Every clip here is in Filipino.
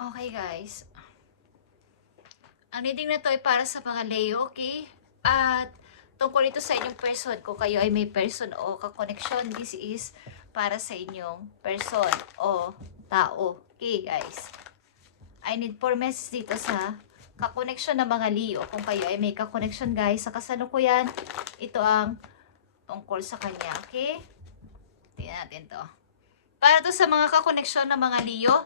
Okay guys, ang reading na to ay para sa mga Leo, okay? At tungkol ito sa inyong person, kung kayo ay may person o kakoneksyon, this is para sa inyong person o tao. Okay guys, I need 4 messages dito sa kakoneksyon ng mga Leo. Kung kayo ay may kakoneksyon guys, sa kasalukuyan, ito ang tungkol sa kanya, okay? Tingnan natin to. Para to sa mga kakoneksyon ng mga Leo,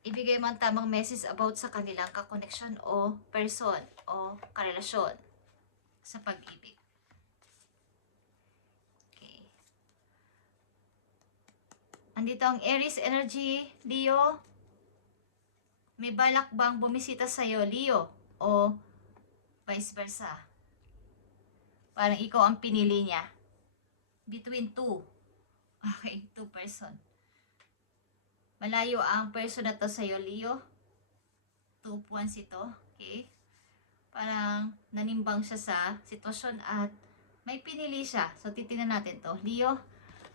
ibigay mo ang tamang message about sa kanilang kakoneksyon o person o karelasyon sa pag-ibig. Okay. Andito ang Aries energy, Leo. May balak bang bumisita sa'yo, Leo? O vice versa? Parang ikaw ang pinili niya. Between two. Okay, two person. Malayo ang person na to sa'yo, Leo. 2 points ito. Okay? Parang nanimbang siya sa sitwasyon at may pinili siya. So, titingnan natin to. Leo,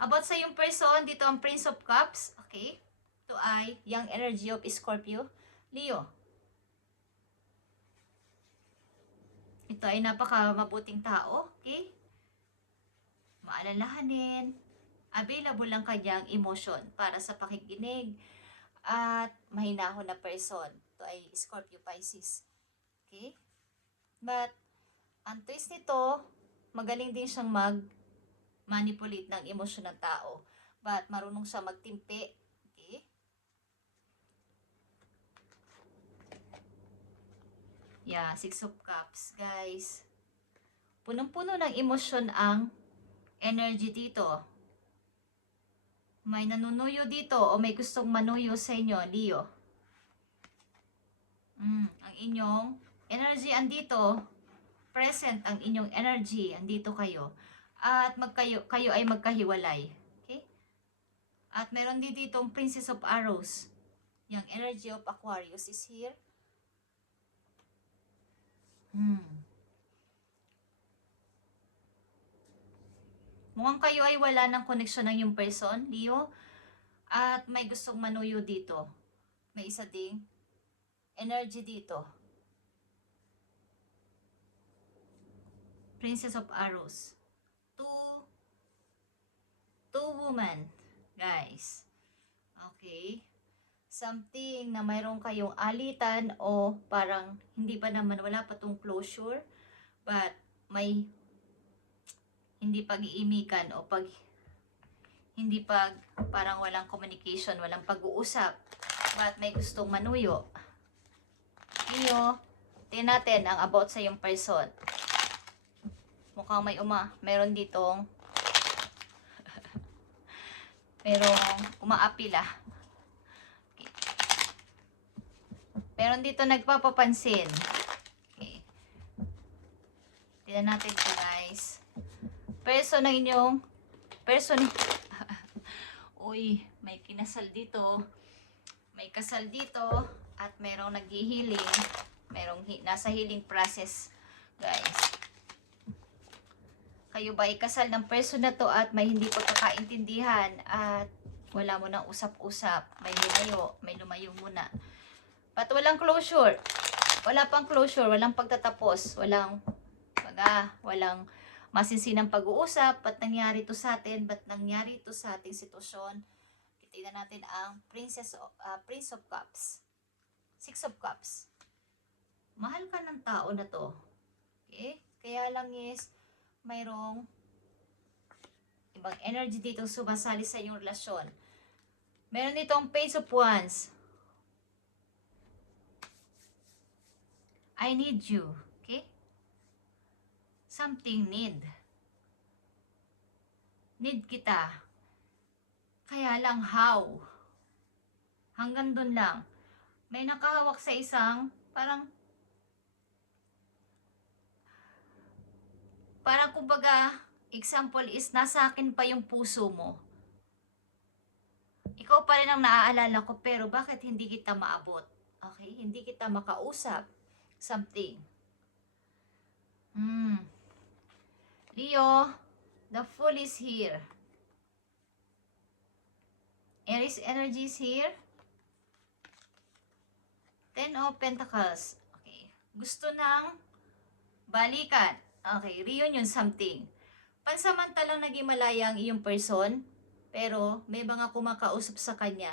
about sa yung person, dito ang Prince of Cups. Okay? Ito ay young energy of Scorpio. Leo, ito ay napaka mabuting tao. Okay? Maalalahanin. Available lang kanyang emotion para sa pakikinig at mahinahon na person. Ito ay Scorpio Pisces. Okay? But, ang twist nito, magaling din siyang mag-manipulate ng emosyon ng tao. But, marunong siya magtimpi. Okay? Yeah, 6 of Cups, guys. Punong-puno ng emosyon ang energy dito. May nanunuyo dito o may gustong manuyo sa inyo, Leo. Ang inyong energy andito, present ang inyong energy, andito kayo. At kayo ay magkahiwalay. Okay? At meron din ditong Princess of Arrows. Yung energy of Aquarius is here. Mukhang kayo ay wala ng koneksyon ng yung person, Leo. At may gustong manuyo dito. May isa ding energy dito. Princess of Arrows. Two women, guys. Okay. Something na mayroon kayong alitan o parang hindi pa naman, wala pa tong closure. But may hindi pag-iimikan o hindi parang walang communication, walang pag-uusap. But may gustong manuyo. Iyo, tingnan natin ang about sa yung person. Mukhang meron ditong merong umaapila. Okay. Meron dito nagpapapansin. Okay. Tingnan natin ito, guys. Person ng inyong uy, may kinasal dito, may kasal dito, at merong naghihiling, merong nasa healing process, guys. Kayo ba ikasal ng person na to at may hindi pagkakaintindihan at wala mo nang usap-usap, may lumayo muna. But walang closure, wala pang closure, walang pagtatapos, walang masinsinang pag-uusap. Ba't nangyari ito sa atin? Ba't nangyari ito sa ating sitwasyon? Tingnan natin ang Prince of Cups. 6 of Cups. Mahal ka ng tao na to. Okay? Kaya lang is, mayroong ibang energy dito sumasali sa iyong relasyon. Meron ditong Page of Wands. I need you. Okay? Something need kita. Kaya lang how? Hanggang dun lang. May nakahawak sa isang parang kumbaga, example is nasa akin pa yung puso mo. Ikaw pa rin ang naaalala ko, pero bakit hindi kita maabot? Okay? Hindi kita makausap. Something. Leo, the Fool is here. Aries energy is here. Ten of Pentacles. Okay. Gusto ng balikan. Okay, reunion something. Pansamantalang naging malaya ang iyong person, pero may mga kumakausap sa kanya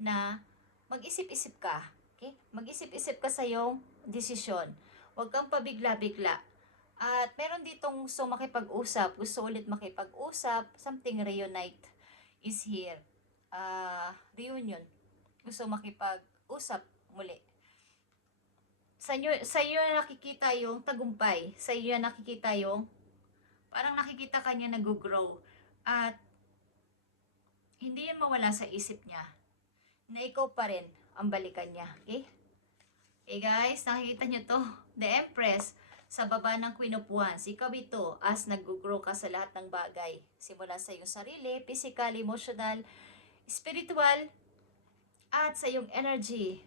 na mag-isip-isip ka. Okay? Mag-isip-isip ka sa iyong desisyon. Huwag kang pabigla-bigla. At meron ditong gusto makipag-usap, gusto ulit makipag-usap, something reunite is here. Reunion. Gusto makipag-usap muli. Sa iyo nakikita yung tagumpay. Sa iyo nakikita yung parang nakikita ka niya nag-grow. At hindi yan mawala sa isip niya na ikaw pa rin ang balikan niya. Okay? Okay guys, nakikita niyo to. The Empress sa baba ng Queen of Wands. Ikaw ito as nag-grow ka sa lahat ng bagay. Simula sa iyong sarili, physical, emotional, spiritual, at sa iyong energy.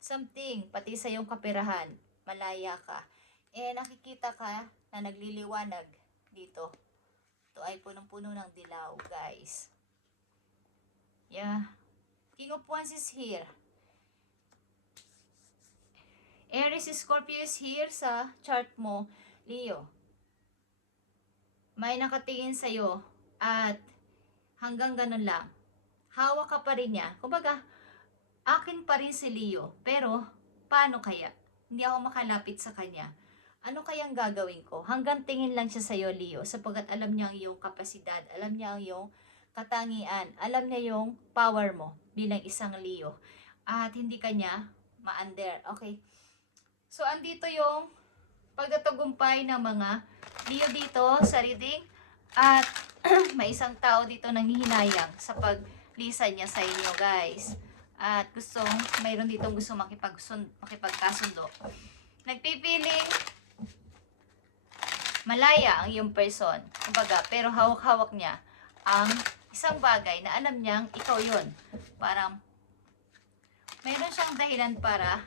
Something, pati sa iyong kaperahan. Malaya ka. Nakikita ka na nagliliwanag dito. Ito ay punong-puno ng dilaw, guys. Yeah. King of Wands is here. Aries, Scorpio is here sa chart mo, Leo. May nakatingin sa'yo at hanggang ganun lang. Hawak ka pa rin niya. Kumbaga, akin pa rin si Leo. Pero, paano kaya? Hindi ako makalapit sa kanya. Ano kayang gagawin ko? Hanggang tingin lang siya sa'yo, Leo, sapagkat alam niya ang iyong kapasidad, alam niya ang iyong katangian, alam niya yung power mo bilang isang Leo. At hindi kanya ma-under. Okay? So, andito yung pagtatagumpay ng mga Leo dito sa reading. At may isang tao dito nanghihinayang sa paglisan niya sa inyo, guys. At mayroon ditong gusto makipagkasundo. Nagpipiling malaya ang iyong person. Kumbaga, pero hawak-hawak niya ang isang bagay na alam niyang ikaw yun. Parang, mayroon siyang dahilan para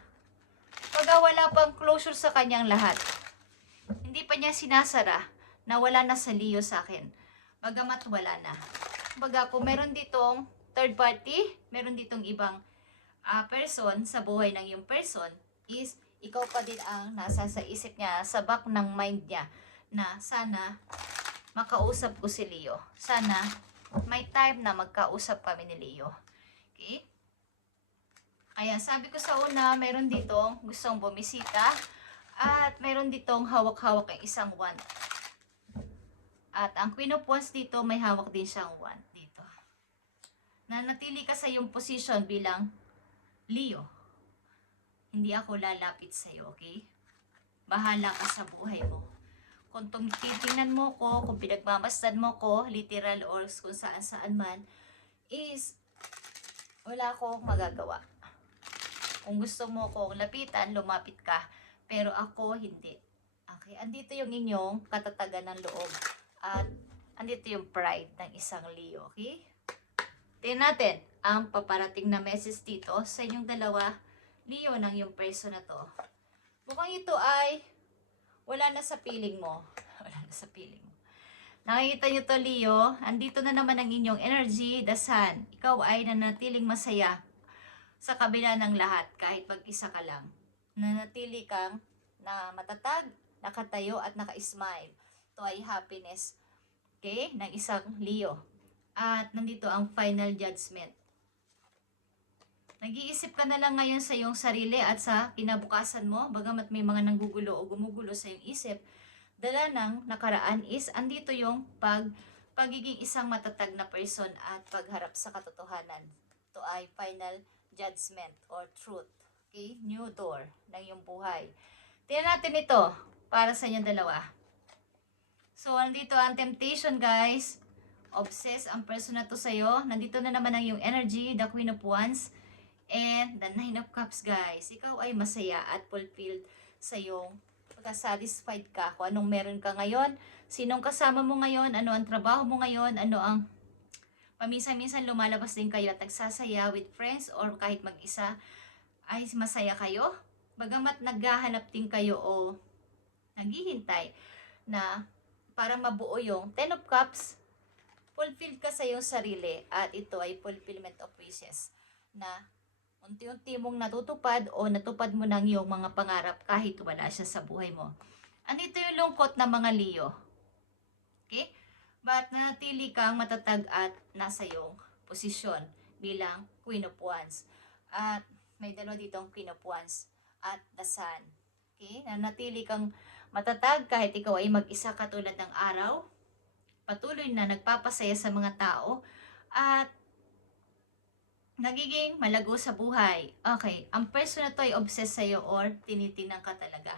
pagka wala pang closure sa kanyang lahat. Hindi pa niya sinasara na wala na sa Leo sa akin. Bagamat wala na. Kumbaga, kung meron ditong third party, meron ditong ibang person sa buhay ng iyong person, is ikaw pa din ang nasa sa isip niya, sa back ng mind niya, na sana makausap ko si Leo. Sana may time na magkausap kami ni Leo. Okay? Kaya sabi ko sa una, meron ditong gustong bumisita at meron ditong hawak-hawak ang isang wand. At ang Queen of Wands dito, may hawak din siyang wand dito. Nanatili ka sa iyong position bilang Leo. Hindi ako lalapit sa iyo, okay? Bahala ka sa buhay mo. Kung titingnan mo ko, kung pinagmamasdan mo ko, literal or kung saan-saan man, is wala akong magagawa. Kung gusto mo kong lapitan, lumapit ka. Pero ako, hindi. Okay? Andito yung inyong katatagan ng loob. At andito yung pride ng isang Leo. Okay? Tingnan natin ang paparating na message dito sa inyong dalawa, Leo, ng yung person na to. Mukhang ito ay wala na sa feeling mo. Wala na sa feeling mo. Nakikita nyo to, Leo. Andito na naman ang inyong energy, the sun. Ikaw ay nanatiling masaya sa kabila ng lahat, kahit mag-isa ka lang. Nanatili kang na matatag, nakatayo at naka-smile. Ito ay happiness, okay, ng isang Leo. At nandito ang final judgment. Nag-iisip ka na lang ngayon sa iyong sarili at sa kinabukasan mo, bagamat may mga nanggugulo o gumugulo sa iyong isip. Dala ng nakaraan is andito yung pagiging isang matatag na person at pagharap sa katotohanan. Ito ay final judgment or truth. Okay? New door ng iyong buhay. Tingnan natin ito para sa inyong dalawa. So, nandito ang temptation, guys. Obsessed ang person na to sa'yo. Nandito na naman ang iyong energy, the Queen of Wands, and the Nine of Cups, guys. Ikaw ay masaya at fulfilled sa iyong pagka-satisfied ka kung anong meron ka ngayon, sinong kasama mo ngayon, ano ang trabaho mo ngayon, ano ang paminsan-minsan lumalabas din kayo at nagsasaya with friends or kahit mag-isa ay masaya kayo. Bagamat naghahanap din kayo o naghihintay na para mabuo yung Ten of Cups, fulfilled ka sa iyong sarili at ito ay fulfillment of wishes na Unti-unti mong natutupad o natupad mo ng iyong mga pangarap kahit wala siya sa buhay mo. Andito yung lungkot ng mga Leo. Okay? But nanatili kang matatag at nasa iyong posisyon bilang Queen of Wands. At may dalawa ditong Queen of Wands at the Sun. Okay? Nanatili kang matatag kahit ikaw ay mag-isa katulad ng araw. Patuloy na nagpapasaya sa mga tao at nagiging malago sa buhay. Okay, ang person na to ay obsessed sa'yo or tinitingnan ka talaga.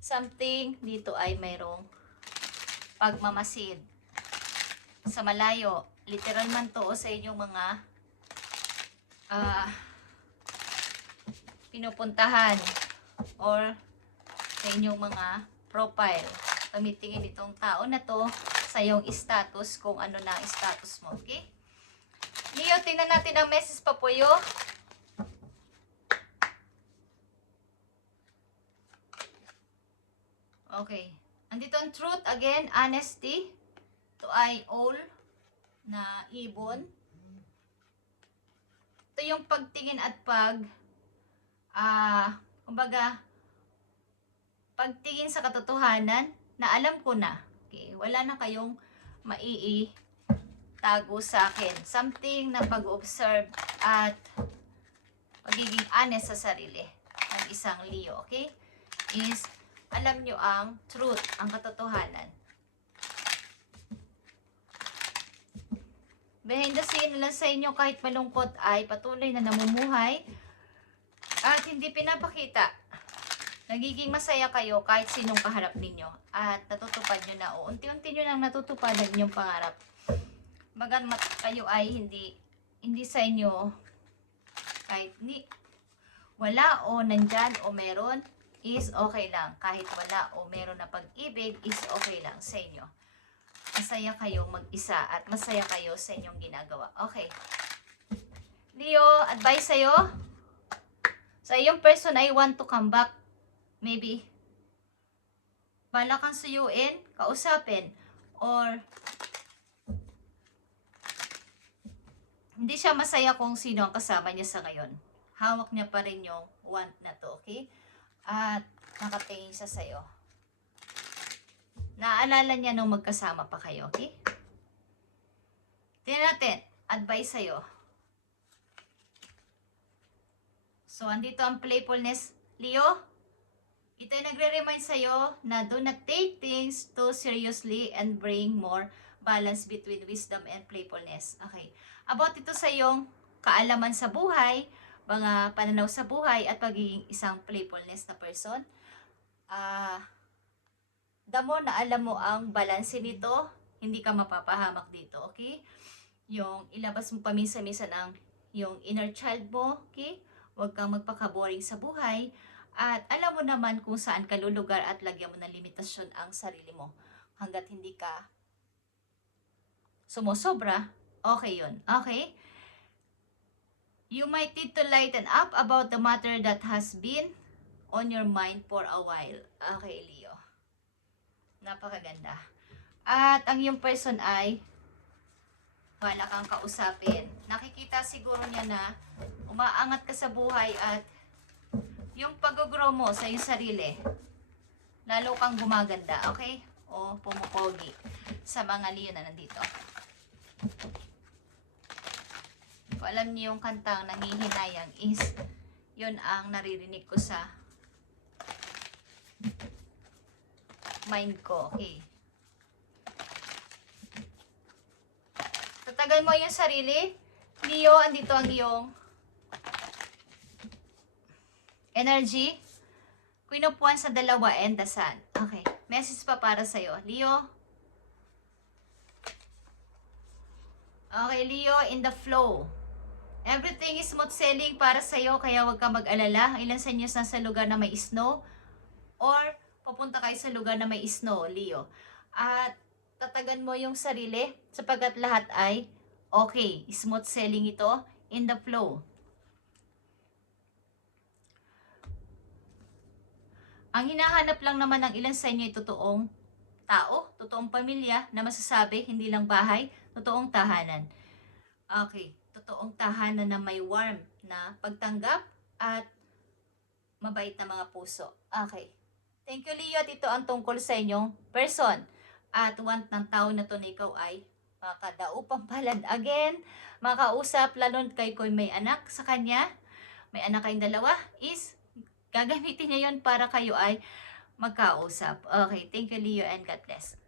Something dito ay mayroong pagmamasid sa malayo. Literal man to o sa inyong mga pinupuntahan or sa inyong mga profile. Tumitingin itong tao na to sa iyong status kung ano na ang status mo. Okay? Leo, tingnan natin ang message pa po yun. Okay. Andito ang truth again, honesty. Ito ay all na ibon. Ito yung pagtingin at kumbaga, pagtingin sa katotohanan na alam ko na. Okay, wala na kayong tago sa akin. Something na pag-observe at pagiging honest sa sarili ng isang Leo, okay? Is, alam nyo ang truth, ang katotohanan. Behind the scene lang sa inyo kahit malungkot ay patuloy na namumuhay at hindi pinapakita. Nagiging masaya kayo kahit sinong kaharap ninyo at natutupad nyo na o unti-unti nyo nang natutupad ang inyong pangarap. Bagamat kayo ay hindi sa inyo kahit wala o nandyan o meron is okay lang. Kahit wala o meron na pag-ibig is okay lang sa inyo. Masaya kayong mag-isa at masaya kayo sa inyong ginagawa. Okay. Leo, advice sa'yo. Sa iyong person ay want to come back. Maybe bala kang suyuin, kausapin, or hindi siya masaya kung sino ang kasama niya sa ngayon. Hawak niya pa rin yung want na to, okay? At nakatingin siya sa'yo. Naalala niya nung magkasama pa kayo, okay? Tingnan natin, advice sa'yo. So, andito ang playfulness, Leo. Ito ay nagre-remind sa'yo na do not take things too seriously and bring more balance between wisdom and playfulness. Okay. About ito sa iyong kaalaman sa buhay, mga pananaw sa buhay, at pagiging isang playfulness na person. The more na alam mo ang balanse nito, hindi ka mapapahamak dito, okay? Yung ilabas mo paminsan-minsan ang yung inner child mo, okay? Huwag kang magpaka-boring sa buhay. At alam mo naman kung saan ka lulugar at lagyan mo ng limitasyon ang sarili mo. Hanggat hindi ka sumusobra, okay yun. Okay? You might need to lighten up about the matter that has been on your mind for a while. Okay, Leo. Napakaganda. At ang yung person ay wala kang kausapin. Nakikita siguro niya na umaangat ka sa buhay at yung pag-grow mo sa iyong sarili, lalo kang gumaganda, okay? O pumupogi sa mga Leo na nandito. Kung alam niyo yung kantang Nangihinayang is, yun ang naririnig ko sa mind ko, okay? Tatagal mo yung sarili. Leo, andito ang iyong energy. Queen of Wands sa dalawa and the Sun. Okay. Message pa para sa'yo. Leo. Okay, Leo, in the flow. Everything is smooth sailing para sa'yo, kaya huwag kang mag-alala. Ilan sa inyo nasa lugar na may snow or papunta kayo sa lugar na may snow, Leo. At tatagan mo yung sarili sapagkat lahat ay okay. Smooth sailing ito, in the flow. Ang hinahanap lang naman ng ilan sa inyo ay totoong tao, totoong pamilya na masasabi, hindi lang bahay, totoong tahanan. Okay, totoong tahanan na may warm na pagtanggap at mabait na mga puso. Okay. Thank you, Leo, at ito ang tungkol sa inyong person. At want ng tao na to na ikaw ay makadaupang palad again, makausap, lalo kay kung may anak sa kanya, may anak kayong dalawa, is gagamitin niya yon para kayo ay magkausap. Okay, thank you, Leo, and God bless.